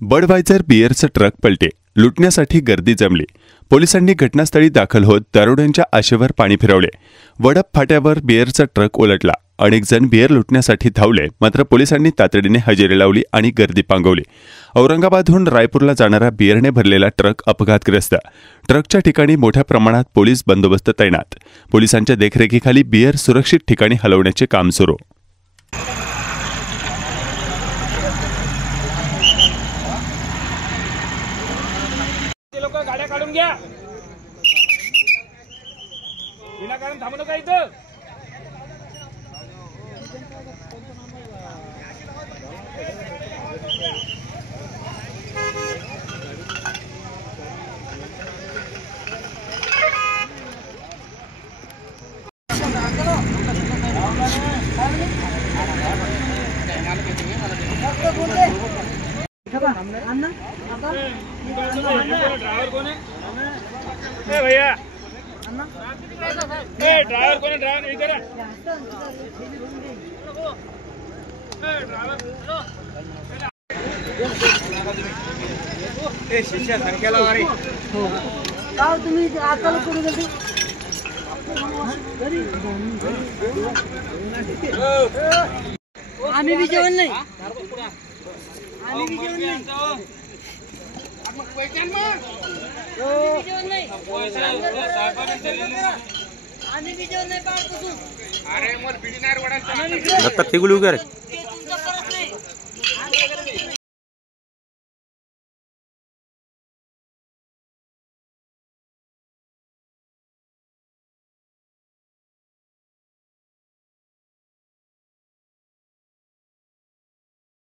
बडवायझर बिअरचं truck पलटे, लुटण्यासाठी गर्दी जमली। पोलिसांनी घटनास्थळी दाखल होत दरोड्यांच्या आशेवर पाणी फिरवले। वडप फाट्यावर बिअरचा ट्रक उलटला। अनेक जण बिअर लुटण्यासाठी धावले, मात्र पोलिसांनी तातडीने हजेरी लावली आणि गर्दी पांगवली। औरंगाबादहून रायपूरला जाणारा बिअरने भरलेला ट्रक अपघातग्रस्त। ट्रकच्या ठिकाणी मोठ्या प्रमाणात पोलीस बंदोबस्त तैनात। पोलिसांच्या देखरेखीखाली बिअर सुरक्षित ठिकाणी हलवण्याचे काम सुरू। गाड्या काढून घ्या, विनाकारण थांबू नका इथं। ड्राइवर कौन है? ए भैया, ए ड्राइवर कौन है? ड्राइवर इधर है। ए शिष्या सारख्याला वारी हो का तुम्ही आताला करू जल्दी। आम्ही भी जेवण नाही, आम्ही भी जेवण नाही, दत्ता तिगुली वगैरे